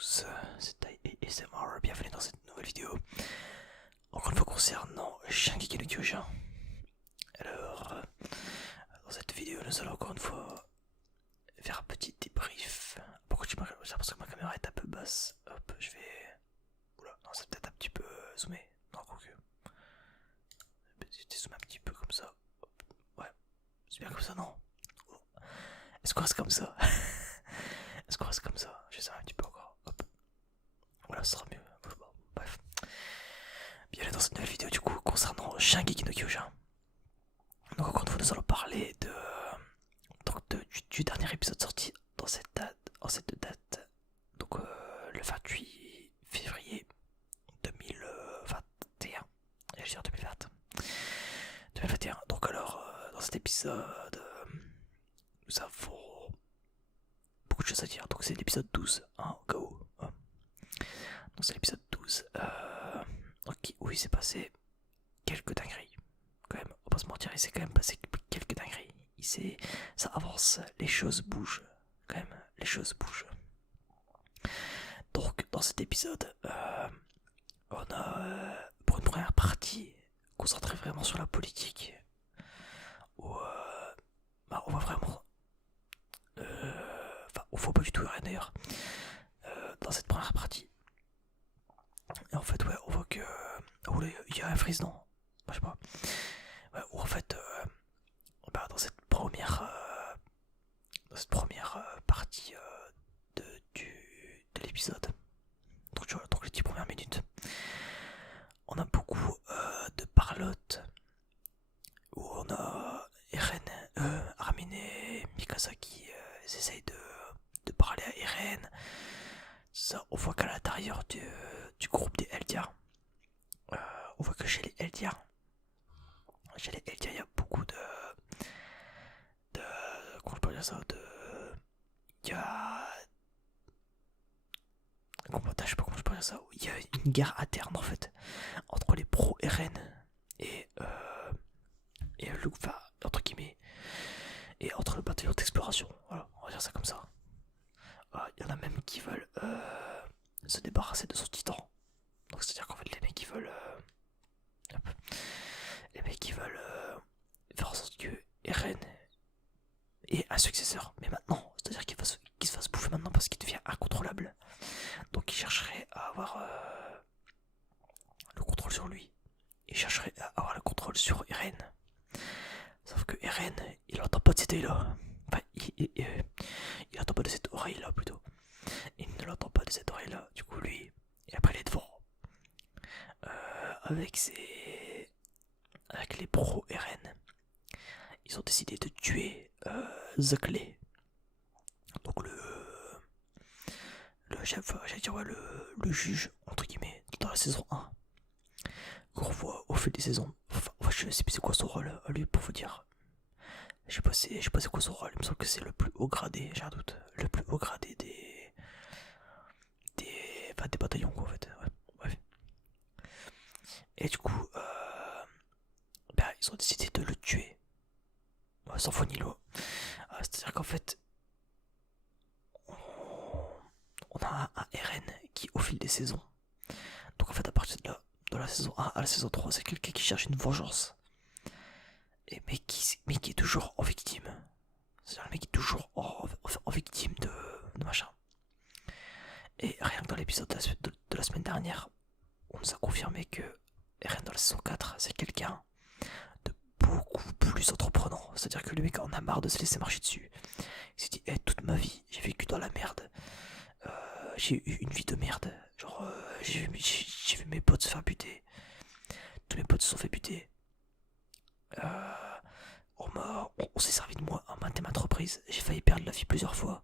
tous, c'est Tai et ASMR, bienvenue dans cette nouvelle vidéo. Encore une fois concernant Shingeki no Kyojin. Alors, dans cette vidéo, nous allons encore une fois faire un petit débrief. Pourquoi j'ai l'impression que ma caméra est un peu basse. Hop, je vais... Oula, non, c'est peut-être un petit peu zoomé. Non, quoique. J'ai zoomé un petit peu comme ça. Hop. Ouais, c'est bien comme ça, non? Oh. Est-ce qu'on reste comme ça? Est-ce qu'on reste comme ça? Je sais un petit peu encore. Hop. Voilà, ce sera mieux. Bon, bref. Bienvenue dans cette nouvelle vidéo du coup concernant Shingeki no Kyojin. Donc encore une fois nous allons parler du dernier épisode sorti dans cette date. Donc le 28 février 2021. Et je dire 2020. 2021. Donc alors dans cet épisode nous avons beaucoup de choses à dire. Donc c'est l'épisode 12, hein, au cas où. Hein. Donc c'est l'épisode 12. Ok, où il s'est passé quelques dingueries. Quand même, on va pas se mentir, il s'est quand même passé quelques dingueries. Ça avance, les choses bougent. Quand même, les choses bougent. Donc, dans cet épisode, on a, pour une première partie, concentré vraiment sur la politique. Où on voit vraiment... on voit pas du tout rien d'ailleurs. Dans cette première partie. Et en fait, ouais, on voit que... il y a un freeze, non? Je sais pas. Ouais, ou en fait, dans cette première partie de l'épisode, donc les 10 premières minutes, on a beaucoup de parlotte où on a Eren, Armin et Mikasa qui essayent de parler à Eren. Ça, on voit qu'à l'intérieur du groupe des Eldiar, on voit que chez les Eldiar, il y a beaucoup de comment je peux dire ça, il y a, je sais pas comment je peux dire ça, il y a une guerre interne en fait entre les pro RN et le, enfin, entre guillemets, et entre le bataillon d'exploration. Voilà, on va dire ça comme ça. Il y en a même qui veulent se débarrasser de son titan. Donc c'est à dire qu'en fait les mecs qui veulent faire en sorte que Eren ait un successeur, mais maintenant, c'est à dire qu'il se fasse bouffer maintenant parce qu'il devient incontrôlable. Donc il chercherait à avoir le contrôle sur lui. Il chercherait à avoir le contrôle sur Eren. Sauf que Eren, il entend pas de cette oreille-là. Enfin, il entend pas de cette oreille-là plutôt. Il ne l'entend pas de cette oreille-là. Du coup, lui, il a pris les devants. Avec les pros Eren, ils ont décidé de tuer Zuckley. Donc le chef, j'allais dire ouais, le juge, entre guillemets, dans la saison 1. Qu'on revoit au fil des saisons. Enfin, je sais plus c'est quoi son rôle, lui, pour vous dire. Je sais pas c'est quoi son rôle, il me semble que c'est le plus haut gradé, j'ai un doute. Le plus haut gradé des bataillons, quoi, en fait. Ouais, bref. Et du coup, ils ont décidé de le tuer. Sans faux ni loi. C'est-à-dire qu'en fait, on a un Eren qui, au fil des saisons, donc en fait, à partir de la saison 1 à la saison 3, c'est quelqu'un qui cherche une vengeance. Mais qui est toujours en victime. C'est-à-dire le mec qui est toujours en victime de machin. Et rien que dans l'épisode de la semaine dernière, on nous a confirmé que Eren dans la saison 4, c'est quelqu'un de beaucoup plus entreprenant. C'est-à-dire que le mec en a marre de se laisser marcher dessus. Il s'est dit, toute ma vie, j'ai vécu dans la merde. J'ai eu une vie de merde. Genre, j'ai vu mes potes se faire buter. Tous mes potes se sont fait buter. On s'est servi de moi en maintes et maintes reprises. J'ai failli perdre la vie plusieurs fois.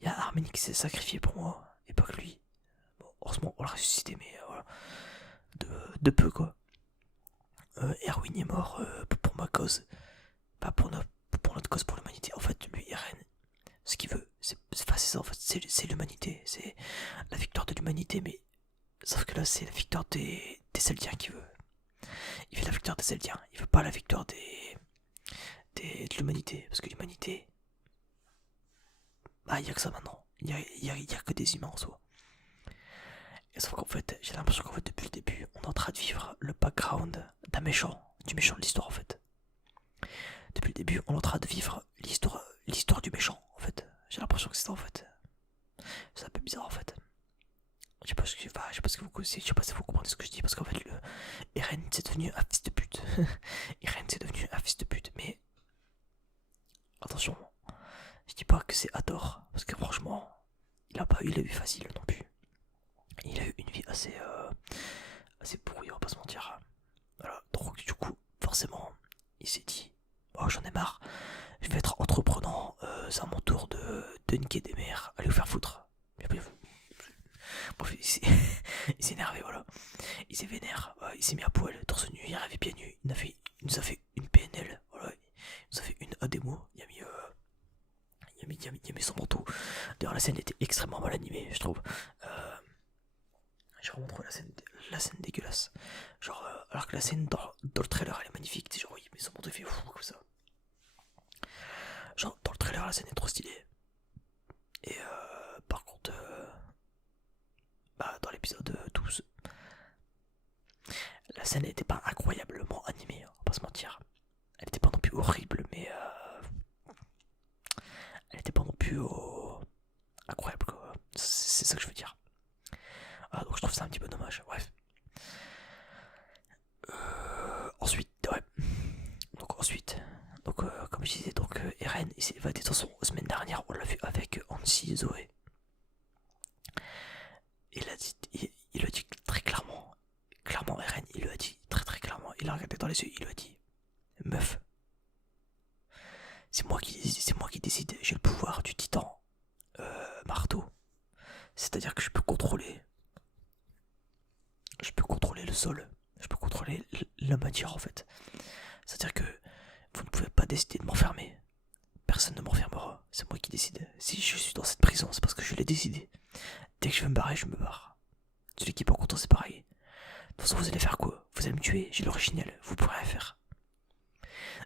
Il y a Armin qui s'est sacrifié pour moi, et pas que lui. Bon, heureusement, on l'a ressuscité, mais voilà. De peu, quoi. Erwin est mort pour ma cause. Pas pour notre cause, pour l'humanité. En fait, lui, Eren, ce qu'il veut, c'est ça, en fait. C'est l'humanité. C'est la victoire de l'humanité, mais. Sauf que là, c'est la victoire des Eldiens qu'il veut. Il veut la victoire des Eldiens. Il veut pas la victoire de l'humanité. Parce que l'humanité. Il y a que ça maintenant. Il y a que des humains en soi. Et sauf qu'en fait, j'ai l'impression qu'en fait, depuis le début, on est en train de vivre le background d'un méchant, du méchant de l'histoire en fait. Depuis le début, on est en train de vivre l'histoire du méchant en fait. J'ai l'impression que c'est ça en fait. C'est un peu bizarre en fait. Je sais pas ce que vous connaissez, je sais pas si vous comprenez ce que je dis parce qu'en fait, Eren c'est devenu un fils de pute. Eren c'est devenu un fils de pute, mais attention, je dis pas que c'est à tort parce que franchement, il a pas eu la vie facile non plus. Il a eu une vie assez pourrie, on va pas se mentir. Voilà, donc du coup, forcément, il s'est dit, oh j'en ai marre, je vais être entreprenant, c'est à mon tour de niquer des mères, allez vous faire foutre. Bref, il s'est énervé, voilà. Il s'est vénère, il s'est mis à poil, torse nu, il rêvait pieds nus, il nous a fait une PNL, voilà. Il nous a fait une ADMO, il a mis son manteau. D'ailleurs la scène était extrêmement mal animée, je trouve. J'ai vraiment trouvé la scène dégueulasse. Genre, alors que la scène dans le trailer elle est magnifique, tu sais, genre, mais son manteau il fait fou comme ça. Genre, dans le trailer la scène est trop stylée. Et par contre, dans l'épisode 12, la scène n'était pas incroyablement animée, on va pas se mentir. Elle était pas non plus horrible, mais elle était pas non plus incroyable quoi. C'est ça que je veux dire. Donc je trouve ça un petit peu dommage, bref. Ensuite, ouais. Comme je disais, Eren il s'est évadé dans son semaine dernière, on l'a vu avec Hansi et Zoé. Il a dit très clairement, Eren, il lui a dit très très clairement, il l'a regardé dans les yeux, il lui a dit, meuf, c'est moi qui décide, j'ai le pouvoir du titan marteau. C'est-à-dire que je peux contrôler le sol, je peux contrôler la matière en fait. C'est-à-dire que vous ne pouvez pas décider de m'enfermer. Personne ne m'enfermera, c'est moi qui décide. Si je suis dans cette prison, c'est parce que je l'ai décidé. Dès que je veux me barrer, je me barre. Celui qui est pas content, c'est pareil. De toute façon, vous allez faire quoi? Vous allez me tuer, j'ai l'original, vous pourrez rien faire.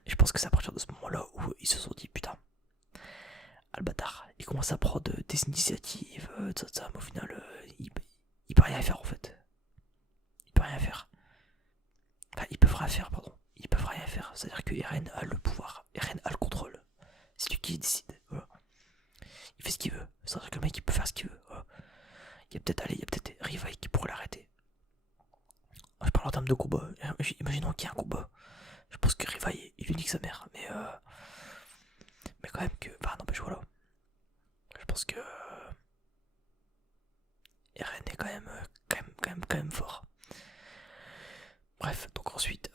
Et je pense que c'est à partir de ce moment-là où ils se sont dit, putain, Albatar, il commence à prendre des initiatives, mais au final, il peut rien faire en fait. Il peut rien faire. Enfin, ils peuvent rien faire, pardon. Ils peuvent rien faire. C'est-à-dire que Eren a le pouvoir, Eren a le contrôle. C'est lui qui décide. Voilà. Il fait ce qu'il veut. C'est-à-dire que le mec il peut faire ce qu'il veut. Voilà. Il y a peut-être Rivaille qui pourrait l'arrêter. Je parle en termes de combat. Imaginons qu'il y a un combat. Je pense que Rivaille il lui nique sa mère. Mais quand même que. Enfin, n'empêche, voilà. Je pense que. Eren est quand même fort. Bref, donc ensuite.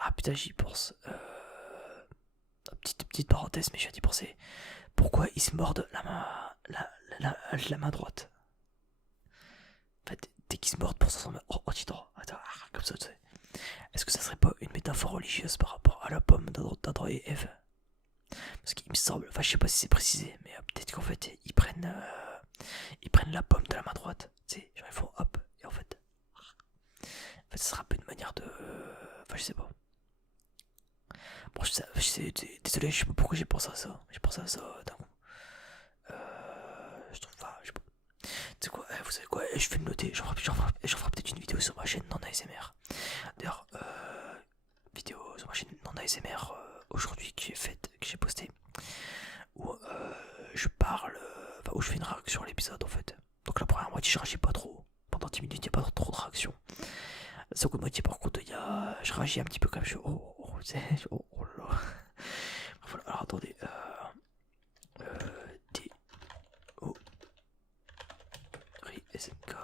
Ah putain, j'y pense. Petite parenthèse, mais j'ai d'y penser. Pourquoi ils se mordent la main droite? En fait, dès qu'ils se mordent pour s'en mettre. Oh, titan, attends, comme ça, tu sais. Est-ce que ça serait pas une métaphore religieuse par rapport à la pomme d'Adam et Ève? Parce qu'il me semble, enfin je sais pas si c'est précisé, mais peut-être qu'en fait ils prennent la pomme de la main droite, tu sais, genre ils font hop, et en fait ça sera un peu une manière de. Enfin je sais pas. Bon désolé, je sais pas pourquoi j'ai pensé à ça. J'ai pensé à ça d'un coup. Je trouve pas, je sais pas. Tu sais quoi, vous savez quoi, je vais le noter, j'en ferai peut-être une vidéo sur ma chaîne non ASMR. D'ailleurs, vidéo sur ma chaîne non ASMR aujourd'hui que j'ai posté, où je parle, où je fais une réaction à l'épisode en fait. Donc la première moitié je réagis pas trop, pendant 10 minutes il n'y a pas trop de réaction. La seconde moitié par contre je réagis un petit peu comme je oh là. Voilà, alors attendez, D O R I S N K.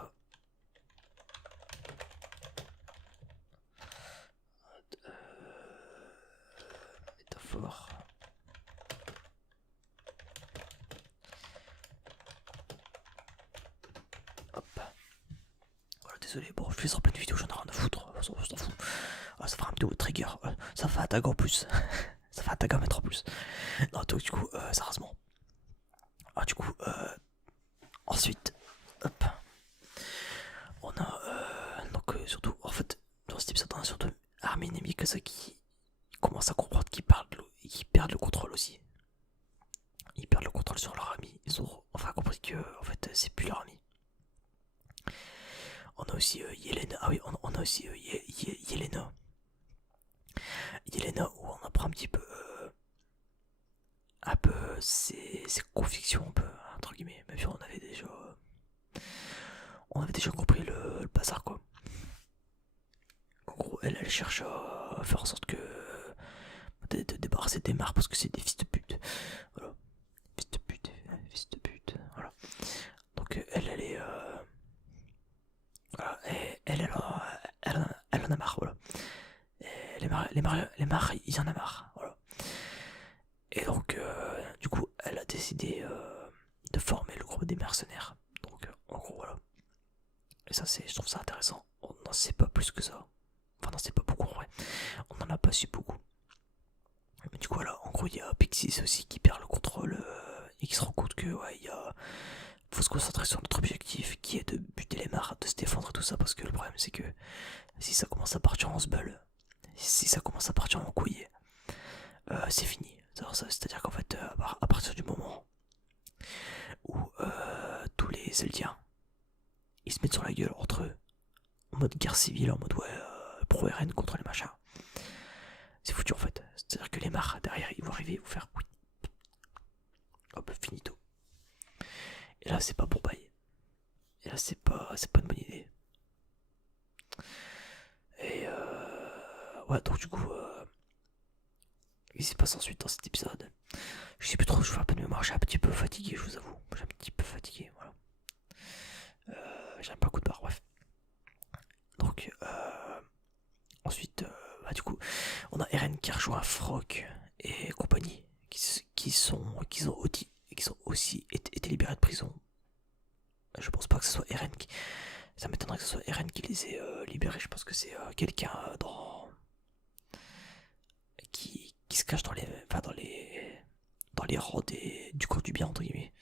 Métaphore. Hop. Voilà, désolé, bon, je fais ça en pleine vidéo, j'en ai rien à foutre, on s'en fout. Ah, ça fera un vidéo de trigger, ça fait un tag en plus. Ça fait un tag à mettre en plus. Non, donc du coup, sérieusement. Ah, du coup, ensuite, hop. On a, surtout, en fait, dans cet épisode, on a surtout Armin et Mikasa qui commencent à comprendre qu'ils perdent le contrôle aussi. Ils perdent le contrôle contrôle sur leur ami. Ils ont enfin compris que en fait c'est plus leur ami. On a aussi Yelena. Ah oui, on a aussi Yelena. Yelena où on apprend un peu ses convictions un peu entre guillemets. Même si on avait déjà compris le bazar quoi. En gros, elle cherche à faire en sorte que de débarrasser des marques parce que c'est des fils de pute. Voilà, fils de pute. Voilà. Donc elle est voilà, et elle en a marre, voilà. Et les marres, il y en a marre, voilà. Et donc, du coup, elle a décidé de former le groupe des mercenaires. Donc, en gros, voilà. Et ça, je trouve ça intéressant. On n'en sait pas plus que ça. Enfin, on n'en sait pas beaucoup en vrai. On n'en a pas su beaucoup. Mais du coup, voilà, en gros, il y a Pixis aussi qui perd le contrôle et qui se rend compte que, ouais, faut se concentrer sur notre objectif qui est de buter les mares, de se défendre et tout ça. Parce que le problème, c'est que si ça commence à partir en sbull, si ça commence à partir en couille, c'est fini. C'est-à-dire qu'en fait, à partir du moment où tous les Eldiens ils se mettent sur la gueule entre eux, en mode guerre civile, en mode ouais, pro-RN contre les machins, c'est foutu en fait. C'est-à-dire que les mares derrière ils vont arriver, vous faire oui, hop, finito. Et là, c'est pas pour bailler. Et là, c'est pas une bonne idée. Et ouais, donc du coup, il se passe ensuite dans cet épisode. Je sais plus trop, je fais un peu de mémoire, j'ai un petit peu fatigué, je vous avoue. J'ai un petit peu fatigué, voilà. J'ai un peu un coup de barre, bref. Donc, ensuite, bah, du coup, on a Eren qui rejoint Frog et compagnie, qui ont aussi été libérés de prison. Je pense pas que ce soit Eren qui. Ça m'étonnerait que ce soit Eren qui les ait libérés. Je pense que c'est quelqu'un qui se cache dans les. Enfin, dans les rangs du corps du bien, entre guillemets.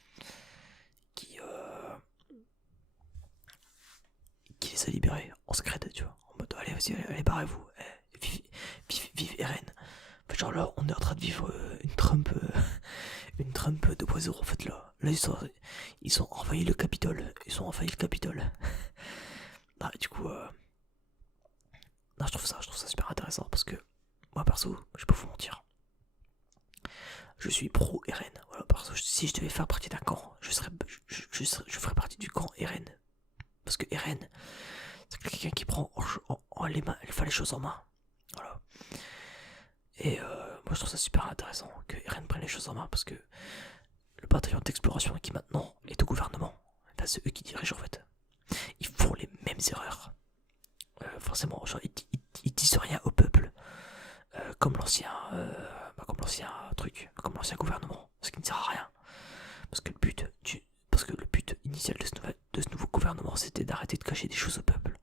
Qui les a libérés en secret, tu vois. En mode, allez, vas-y, allez, barrez-vous. Vive Eren. En fait, genre là, on est en train de vivre une Trump 2.0 en fait là. Là, ils ont envahi le Capitole. Ah, du coup, non, je trouve ça super intéressant parce que moi perso, je peux vous mentir. Je suis pro Eren. Voilà, parce que si je devais faire partie d'un camp, je ferais partie du camp Eren. Parce que Eren, c'est quelqu'un qui prend les choses en main. Voilà. Et moi je trouve ça super intéressant que Eren prenne les choses en main parce que le bataillon d'exploration qui maintenant est au gouvernement, ben, c'est eux qui dirigent en fait. Ils font les mêmes erreurs. Forcément, genre ils disent rien au peuple. Comme l'ancien comme l'ancien gouvernement, ce qui ne sert à rien. Parce que le but initial de ce nouveau gouvernement, c'était d'arrêter de cacher des choses au peuple,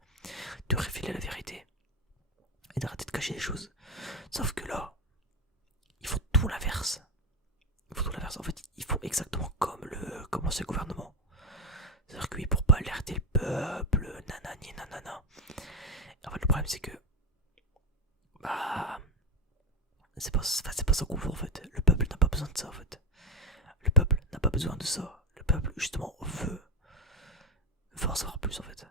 de révéler la vérité et d'arrêter de cacher des choses. Sauf que là, ils font tout l'inverse. En fait, ils font exactement comme l'ancien gouvernement. C'est-à-dire que oui, pour pas alerter le peuple, nanani nanana. En fait, le problème c'est que bah c'est pas ça qu'on veut en fait. Le peuple n'a pas besoin de ça en fait. Le peuple n'a pas besoin de ça. Le peuple justement veut en savoir plus en fait.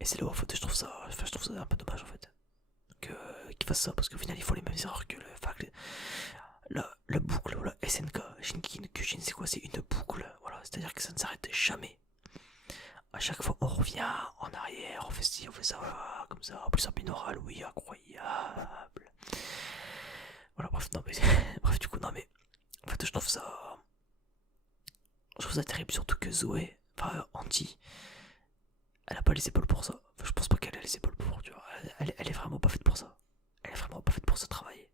Et c'est là où en fait je trouve ça un peu dommage en fait. Qu'ils fassent ça parce qu'au final ils font les mêmes erreurs que la boucle, voilà, SNK, Shinkin, Kyujin, c'est quoi? C'est une boucle, voilà, c'est-à-dire que ça ne s'arrête jamais. À chaque fois, on revient en arrière, on fait ci, on fait ça, voilà, comme ça, en plus en binaural, oui, incroyable. Voilà, bref, non mais, bref, du coup, non mais, en fait, je trouve ça terrible, surtout que Zoé, enfin, Anti, elle a pas les épaules pour ça. Enfin, je pense pas qu'elle a les épaules pour, tu vois, elle est vraiment pas faite pour ça. Elle est vraiment pas faite pour ce travail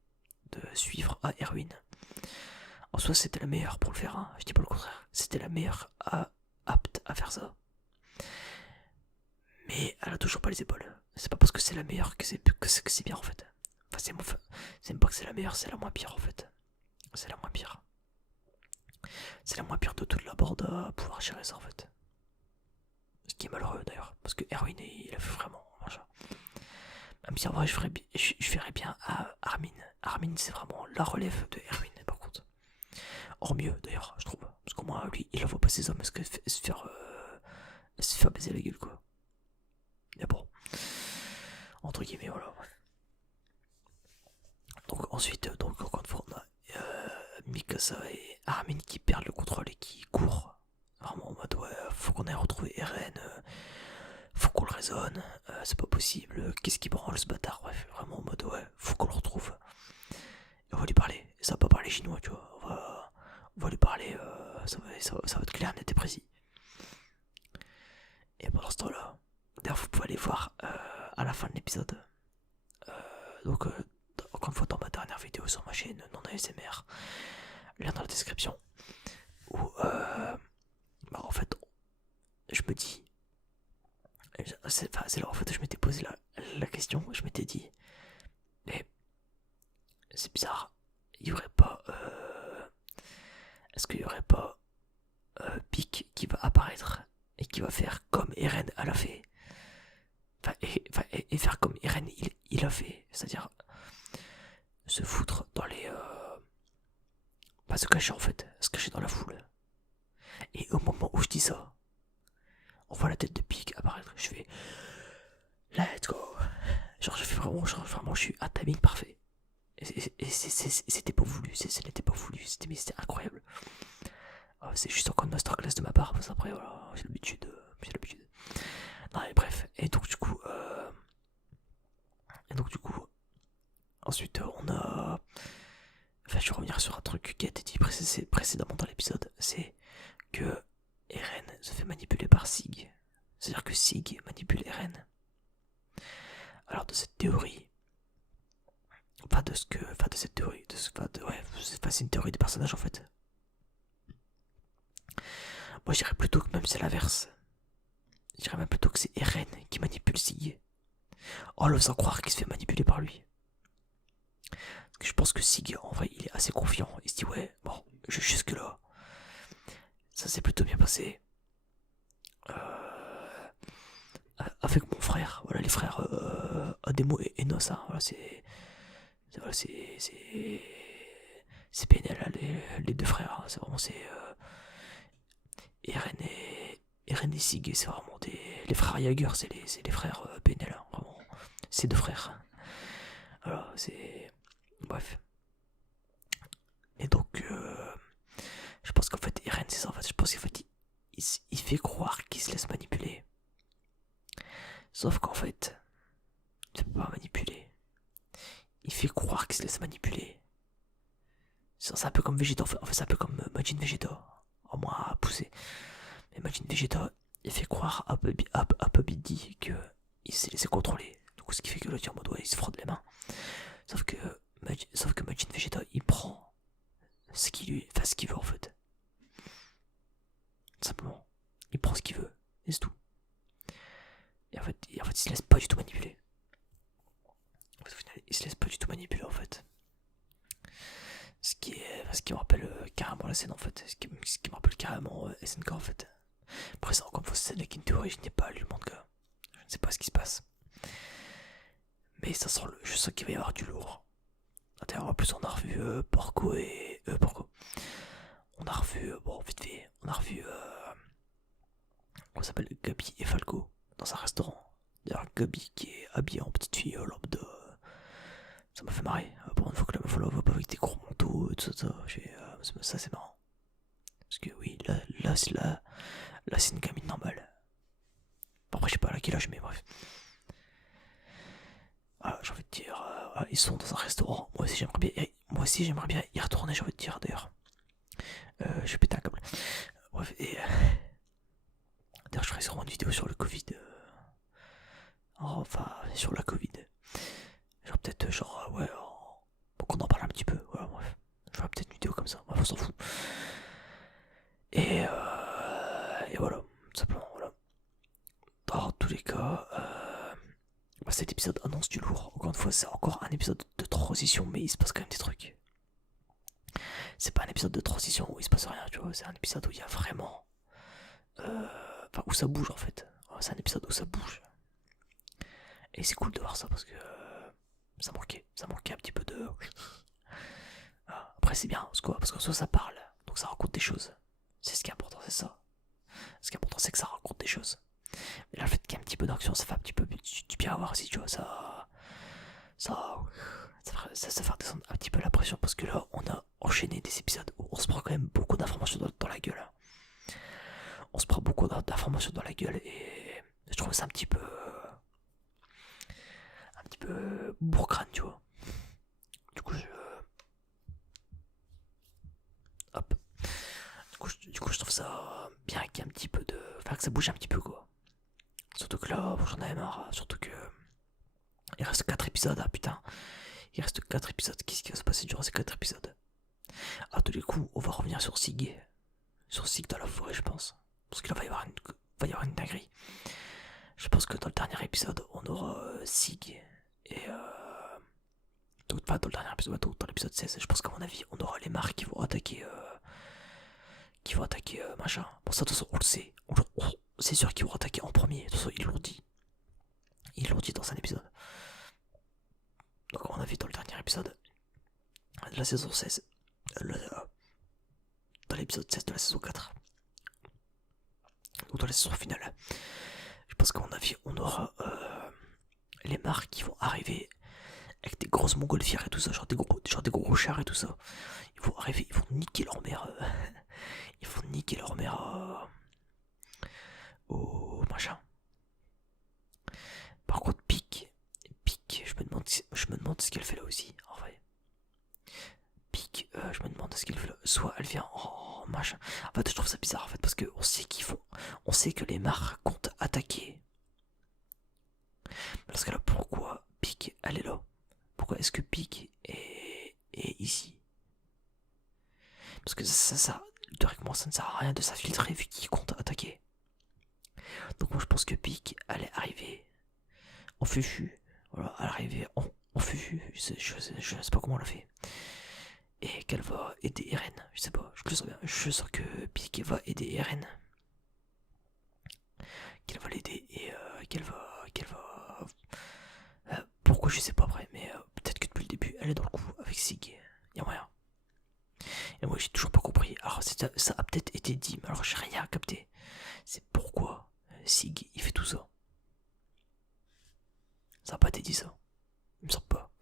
de suivre à Erwin. En soi, c'était la meilleure pour le faire, hein. Je dis pas le contraire. C'était la meilleure apte à faire ça. Mais elle a toujours pas les épaules. C'est pas parce que c'est la meilleure que c'est bien en fait. Enfin, c'est même pas que c'est la meilleure, c'est la moins pire en fait. C'est la moins pire. C'est la moins pire de toute la board à pouvoir gérer ça en fait. Ce qui est malheureux d'ailleurs, parce que Erwin il a fait vraiment machin. Même si en vrai je verrais bien à Armin. Armin c'est vraiment la relève de Erwin par contre. en mieux d'ailleurs, je trouve. Parce qu'au moins, lui, il envoie pas ses hommes se faire baiser la gueule, quoi. Mais bon, entre guillemets, voilà. Donc ensuite, donc encore une fois, on a Mikasa et Armin qui perdent le contrôle et qui courent. Vraiment en mode, ouais, faut qu'on aille retrouver Eren, faut qu'on le raisonne, c'est pas possible, qu'est-ce qui branle ce bâtard, bref, vraiment en mode, ouais, faut qu'on le retrouve. Et on va lui parler, et ça va pas parler chinois, tu vois, on va lui parler, ça va être clair, net et précis. Et pendant ce temps-là, d'ailleurs, vous pouvez aller voir à la fin de l'épisode. Donc, encore une fois, dans ma dernière vidéo sur ma chaîne non ASMR, lien dans la description. Où, bah, en fait, je me dis. C'est là en fait je m'étais posé la question, je m'étais dit, mais c'est bizarre, il y aurait pas. Est-ce qu'il y aurait pas Pic qui va apparaître et qui va faire comme Eren a fait, et faire comme Eren il a fait, c'est-à-dire se foutre dans les. Pas se cacher en fait, se cacher dans la foule. Et au moment où je dis ça, on voit la tête de Pic apparaître, je fais let's go. Genre, je suis à timing parfait. Et c'était pas voulu, ce n'était pas voulu, c'était incroyable. C'est juste encore une masterclass de ma part, parce qu'après, voilà, j'ai l'habitude. Non, mais bref, et donc du coup, ensuite, on a. Enfin, je vais revenir sur un truc qui a été dit précédemment dans l'épisode, c'est que Eren se fait manipuler par Sig. C'est-à-dire que Sig manipule Eren. Alors, de cette théorie, de cette théorie, c'est une théorie des personnages en fait. Moi, je dirais plutôt que même c'est l'inverse. Je dirais même plutôt que c'est Eren qui manipule Sig, en le faisant croire qu'il se fait manipuler par lui. Parce que je pense que Sig, en vrai, il est assez confiant. Il se dit, ouais, bon, jusque là, ça s'est plutôt bien passé. Avec mon frère, voilà, les frères Ademo et Enos, hein, voilà, c'est PNL, hein, les deux frères, hein, c'est vraiment, Eren et Sig, c'est vraiment les frères Jaeger, c'est les frères PNL, hein, vraiment, c'est deux frères. Voilà, c'est. Bref. Et donc, je pense qu'en fait, Eren, c'est ça, en fait, je pense qu'en fait, il fait croire qu'il se laisse manipuler. Sauf qu'en fait, il ne peut pas manipuler. Il fait croire qu'il se laisse manipuler. C'est un peu comme Vegeta, en fait, c'est un peu comme Majin Vegeta, en moins poussé. Mais Majin Vegeta, il fait croire à Bubby D qu'il s'est laissé contrôler. Donc, ce qui fait que l'autre, en mode, ouais, il se frotte les mains. Sauf que Majin Vegeta, il prend ce qu'il veut en fait. Simplement. Il prend ce qu'il veut. Et c'est tout. Et en fait, il se laisse pas du tout manipuler. En fait, au final, il se laisse pas du tout manipuler en fait. Ce qui me rappelle carrément la scène en fait. Ce qui me rappelle carrément SNK en fait. Après ça, encore une fois, c'est avec une théorie, je n'ai pas lu le manga. Je ne sais pas ce qui se passe. Mais ça sent je sens qu'il va y avoir du lourd. D'ailleurs, en plus, on a revu Porco et. Porco. On a revu, bon, vite fait, on a revu. Comment s'appelle, Gabi et Falco dans un restaurant. D'ailleurs, Gabi qui est habillée en petite fille lambda. Ça m'a fait marrer. Pour une fois que la meuf, va pas avec des gros manteaux et tout ça. Ça, c'est marrant. Parce que oui, là c'est une gamine normale. Bon, après, je sais pas à quel âge, mais bref. Voilà, j'ai envie de dire, ils sont dans un restaurant. Moi aussi, j'aimerais bien y retourner, j'ai envie de dire d'ailleurs. Je vais péter un câble. Bref, et. D'ailleurs, je ferai sûrement une vidéo sur le Covid. Enfin, sur la Covid. Genre, peut-être, genre, ouais, pour qu'on en parle un petit peu. Voilà, bref. Je ferai peut-être une vidéo comme ça. Bref, on s'en fout. Et voilà, tout simplement, voilà. Dans tous les cas, cet épisode annonce du lourd. Encore une fois, c'est encore un épisode de transition, mais il se passe quand même des trucs. C'est pas un épisode de transition où il se passe rien, tu vois. C'est un épisode où il y a vraiment. Enfin, où ça bouge en fait. C'est un épisode où ça bouge. Et c'est cool de voir ça parce que ça manquait un petit peu de. Après, c'est bien, parce qu'en soi ça parle. donc ça raconte des choses. C'est ce qui est important, c'est ça. Ce qui est important, c'est que ça raconte des choses. Mais là, le fait qu'il y ait un petit peu d'action, ça fait un petit peu du bien à voir aussi, tu vois, ça fait descendre un petit peu la pression parce que là, on a enchaîné des épisodes où on se prend quand même beaucoup d'informations dans la gueule. On se prend beaucoup d'informations dans la gueule et je trouve ça un petit peu bourricrane, tu vois. Du coup, hop. Du coup, je trouve ça bien qu'il y ait un petit peu de, enfin que ça bouge un petit peu quoi. Surtout que là, bon, j'en avais marre. Surtout que il reste 4 épisodes, ah putain. Il reste 4 épisodes. Qu'est-ce qui va se passer durant ces 4 épisodes? À tous les coups, on va revenir sur Sig. Sur Sig dans la forêt, je pense. Parce que là, va y avoir une dinguerie. Je pense que dans le dernier épisode, on aura Sig. Et donc, pas dans le dernier épisode, dans l'épisode 16, je pense qu'à mon avis, on aura les marques qui vont attaquer. Machin. Bon, ça, de toute façon, on le sait. C'est sûr qu'ils vont attaquer en premier. De toute façon, ils l'ont dit. Ils l'ont dit dans un épisode. Donc, on a vu dans le dernier épisode de la saison 16. Dans l'épisode 16 de la saison 4. Donc, dans la saison finale. Je pense qu'à mon avis, on aura les marques qui vont arriver avec des grosses montgolfières et tout ça, genre des gros chars et tout ça. Ils vont arriver, ils vont niquer leur mère. Ils vont niquer leur mère au machin. Par contre, Pique, je me demande ce qu'elle fait là aussi, en vrai. Pique, je me demande ce qu'elle fait là. Soit elle vient en machin. En fait, je trouve ça bizarre en fait, parce qu'on sait on sait que les marques comptent attaquer. Parce que là, pourquoi Pique, elle est là? Pourquoi est-ce que Pique est ici? Parce que théoriquement, ça ne sert à rien de s'infiltrer vu qu'il compte attaquer. Donc moi je pense que Pique allait arriver en fufu. Voilà, elle arrivait en fufu. Je sais pas comment elle a fait. Et qu'elle va aider Eren. Je sais pas, je le sens bien. Je sens que Pique va aider Eren. Qu'elle va l'aider et pourquoi je sais pas après, mais peut-être que depuis le début elle est dans le coup avec Sig. Y'a moyen. Et moi j'ai toujours pas compris. Alors ça a peut-être été dit, mais alors j'ai rien capté. C'est pourquoi Sig il fait tout ça. Ça a pas été dit ça. Il me semble pas.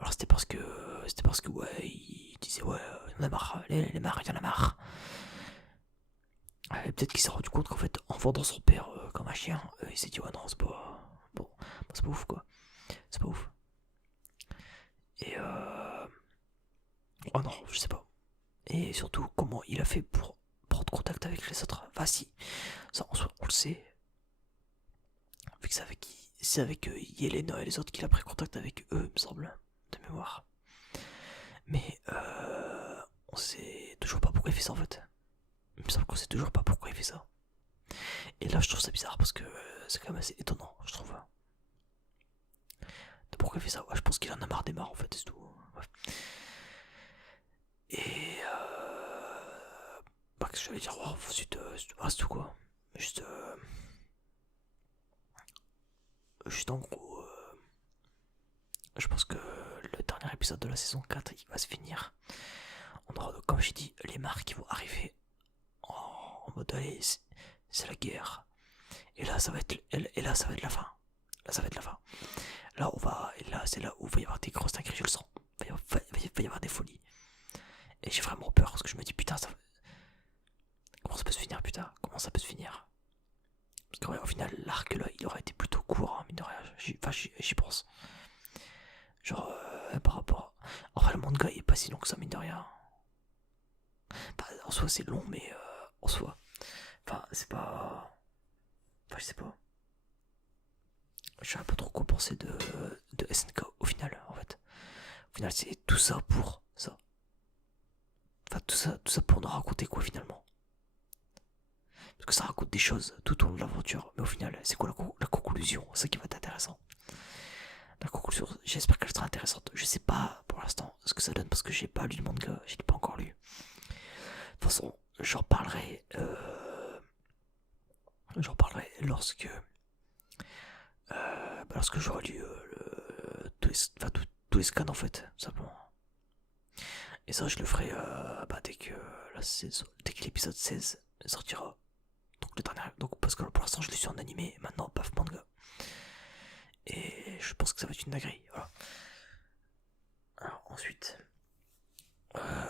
Alors c'était parce que ouais, il disait ouais, on a marre, les marres, il y en a marre. Et peut-être qu'il s'est rendu compte qu'en fait, en vendant son père comme un chien, il s'est dit ouais non, c'est pas bon, c'est pas ouf quoi. C'est pas ouf. Et oh non, je sais pas. Et surtout, comment il a fait pour prendre contact avec les autres? Enfin si, ça on le sait. Vu que c'est avec Yelena et les autres qu'il a pris contact avec eux, il me semble, de mémoire. Mais on sait toujours pas pourquoi il fait ça en fait. Il me semble qu'on sait toujours pas pourquoi il fait ça. Et là je trouve ça bizarre parce que c'est quand même assez étonnant, je trouve. De pourquoi il fait ça? Ouais, je pense qu'il en a marre des marres en fait, c'est tout. Ouais. Et bah, qu'est-ce que j'allais dire? Oh, c'est tout quoi. Juste en gros, je pense que le dernier épisode de la saison 4 il va se finir. On aura, comme j'ai dit, les marques qui vont arriver en mode allez, c'est la guerre. Et là ça va être la fin. Là ça va être la fin. Et là c'est là où il va y avoir des grosses dingueries, je le sens. Il va y avoir des folies. Et j'ai vraiment peur parce que je me dis putain comment ça peut se finir putain? Comment ça peut se finir? Parce qu'au final l'arc là il aurait été plutôt court, hein, mine de rien. J'y pense. Genre par rapport. Enfin le manga il est pas si long que ça, mine de rien. Enfin, en soi c'est long mais en soi. Enfin c'est pas. Enfin je sais pas. Je sais un peu trop quoi penser de SNK au final en fait. Au final c'est tout ça pour ça. Enfin tout ça pour nous raconter quoi finalement? Parce que ça raconte des choses tout au long de l'aventure. Mais au final c'est quoi la conclusion? C'est ça qui va être intéressant. La conclusion, j'espère qu'elle sera intéressante. Je sais pas pour l'instant ce que ça donne parce que j'ai pas lu le manga, je l'ai pas encore lu. De toute façon, j'en parlerai lorsque j'aurai lu tous les scans en fait, simplement. Et ça je le ferai dès que dès que l'épisode 16 sortira. Donc le dernier, donc parce que pour l'instant je l'ai su en animé, maintenant paf manga. Et je pense que ça va être une dinguerie, voilà. Alors ensuite,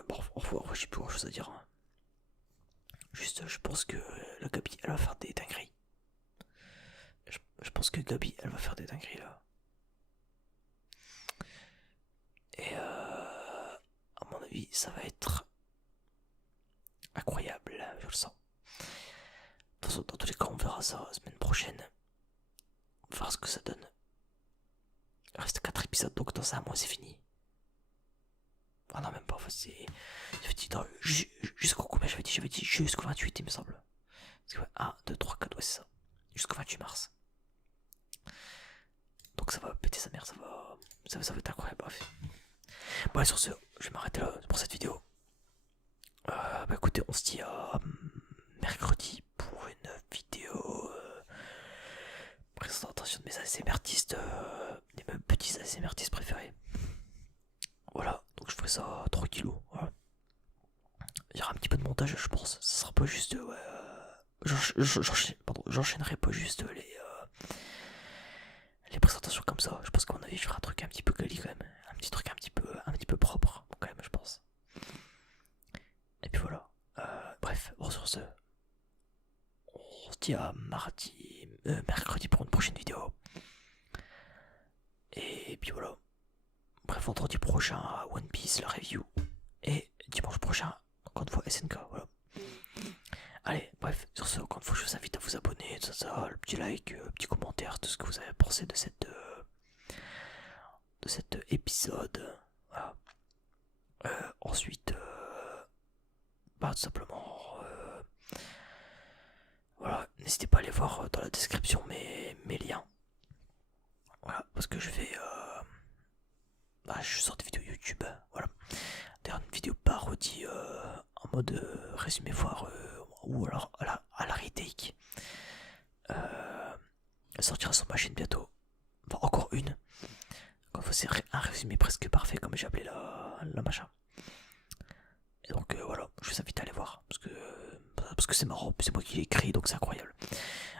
bon, j'ai plus grand chose à dire. Hein. Juste, je pense que la Gabi, elle va faire des dingueries. Je pense que Gabi, elle va faire des dingueries là. Et à mon avis, ça va être incroyable, je le sens. De toute façon, dans tous les cas, on verra ça la semaine prochaine. On verra ce que ça donne. Il reste 4 épisodes, donc dans un mois, c'est fini. Ah non, même pas, enfin, c'est. J'avais dit jusqu'au combien j'avais dit jusqu'au 28, il me semble. Parce que 1, 2, 3, 4, ouais, c'est ça. Jusqu'au 28 mars. Donc ça va péter sa mère, ça va être incroyable, bref. Bon, allez, sur ce, je vais m'arrêter là pour cette vidéo. Bah écoutez, on se dit à mercredi pour une vidéo présentation de mes ASMR artistes, des mes petits ASMR artistes préférés. Voilà, donc je ferai ça tranquillou. Voilà. Il y aura un petit peu de montage, je pense. Ça sera pas juste. J'enchaînerai pas juste les présentations comme ça. Je pense qu'à mon avis, je ferai un truc un petit peu quali quand même. Un petit truc un petit peu propre, quand même, je pense. Et puis voilà. Bref, bon, sur ce, on se dit à mercredi pour une prochaine vidéo. Et puis voilà. Bref, vendredi prochain, One Piece, la review. Et dimanche prochain, encore une fois, SNK, voilà. Allez, bref, sur ce, encore une fois, je vous invite à vous abonner, tout ça, le petit like, le petit commentaire, tout ce que vous avez pensé de cet épisode. Voilà. Ensuite, bah, tout simplement, voilà, n'hésitez pas à aller voir dans la description mes liens. Voilà, parce que je sors des vidéos YouTube, voilà. D'ailleurs, une vidéo parodie en mode résumé voire ou alors à la retake. Elle sortira sur ma chaîne bientôt. Enfin, encore une. Quand c'est un résumé presque parfait, comme j'ai appelé la machin. Et donc voilà, je vous invite à aller voir. Parce que c'est marrant, c'est moi qui l'ai écrit, donc c'est incroyable.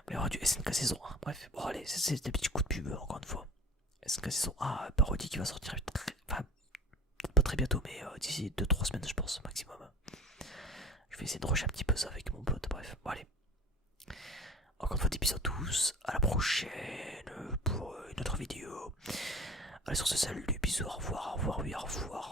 Mais il y aura du SNK saison 1. Bref, bon, allez, c'est des petits coups de pub, encore une fois. SNK saison 1, parodie qui va sortir. Enfin, peut-être pas très bientôt, mais d'ici 2-3 semaines, je pense, maximum. Je vais essayer de rusher un petit peu ça avec mon pote. Bref, bon, allez. Encore une fois, d'épisode 12. À la prochaine pour une autre vidéo. Allez, sur ce, salut, bisous, au revoir, oui, au revoir.